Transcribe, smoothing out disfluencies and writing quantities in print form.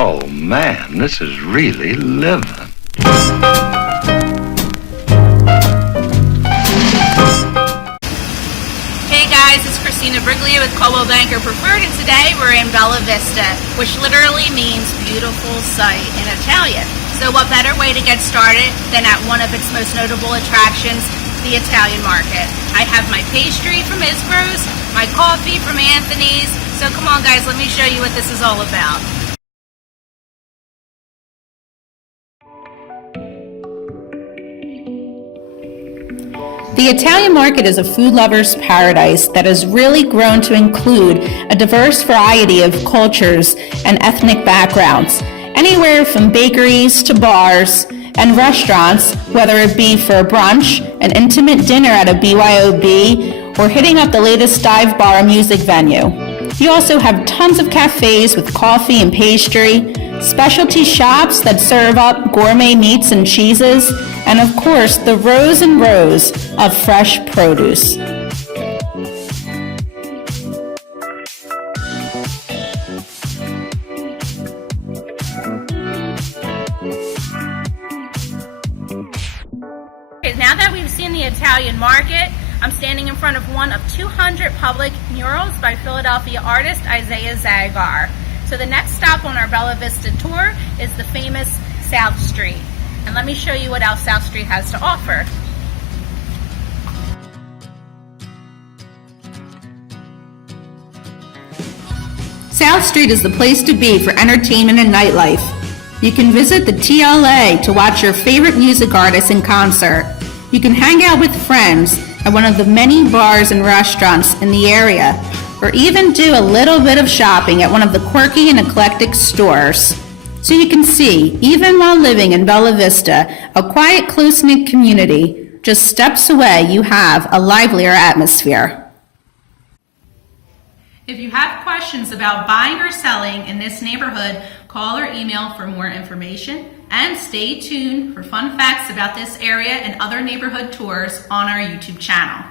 Oh man, this is really living. Hey guys, it's Christina Briglia with Coldwell Banker Preferred, and today we're in Bella Vista, which literally means beautiful sight in Italian. So what better way to get started than at one of its most notable attractions, the Italian market. I have my pastry from Isbro's, my coffee from Anthony's. So come on guys, let me show you what this is all about. The Italian market is a food lover's paradise that has really grown to include a diverse variety of cultures and ethnic backgrounds, anywhere from bakeries to bars and restaurants, whether it be for a brunch, an intimate dinner at a BYOB, or hitting up the latest dive bar or music venue. You also have tons of cafes with coffee and pastry, specialty shops that serve up gourmet meats and cheeses, and of course, the rows and rows of fresh produce. Okay, now that we've seen the Italian market, I'm standing in front of one of 200 public murals by Philadelphia artist Isaiah Zagar. So the next stop on our Bella Vista tour is the famous South Street. And let me show you what else South Street has to offer. South Street is the place to be for entertainment and nightlife. You can visit the TLA to watch your favorite music artists in concert. You can hang out with friends at one of the many bars and restaurants in the area, or even do a little bit of shopping at one of the quirky and eclectic stores. So you can see, even while living in Bella Vista, a quiet, close-knit community, just steps away you have a livelier atmosphere. If you have questions about buying or selling in this neighborhood, call or email for more information, and stay tuned for fun facts about this area and other neighborhood tours on our YouTube channel.